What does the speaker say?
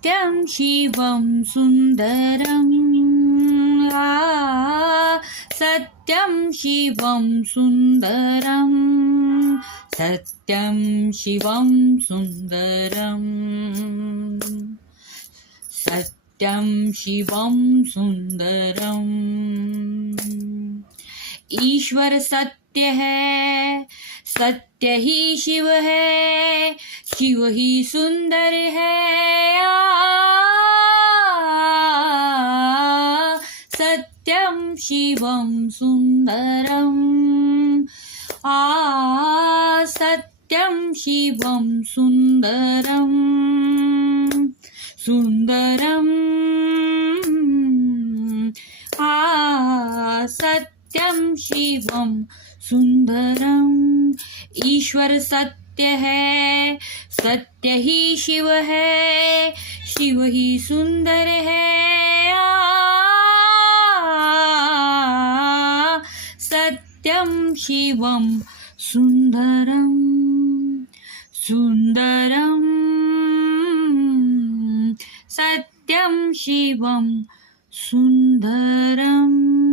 सत्यं शिवं सुन्दरं सत्यं शिवं सुन्दरं सत्यं शिवं सुन्दरं सत्यं शिवं सुन्दरम् ईश्वर सत्य है, सत्य ही शिव है, शिव ही सुंदर है। सत्यं शिवं सुंदरं सत्यं शिवं सुंदरं सुंदरं सत्यं शिवं सुंदरं ईश्वर सत्य है, सत्य ही शिव है, शिव ही सुंदर है। सत्यं शिवं सुंदरं सुंदरं सत्यं शिवं सुंदरम्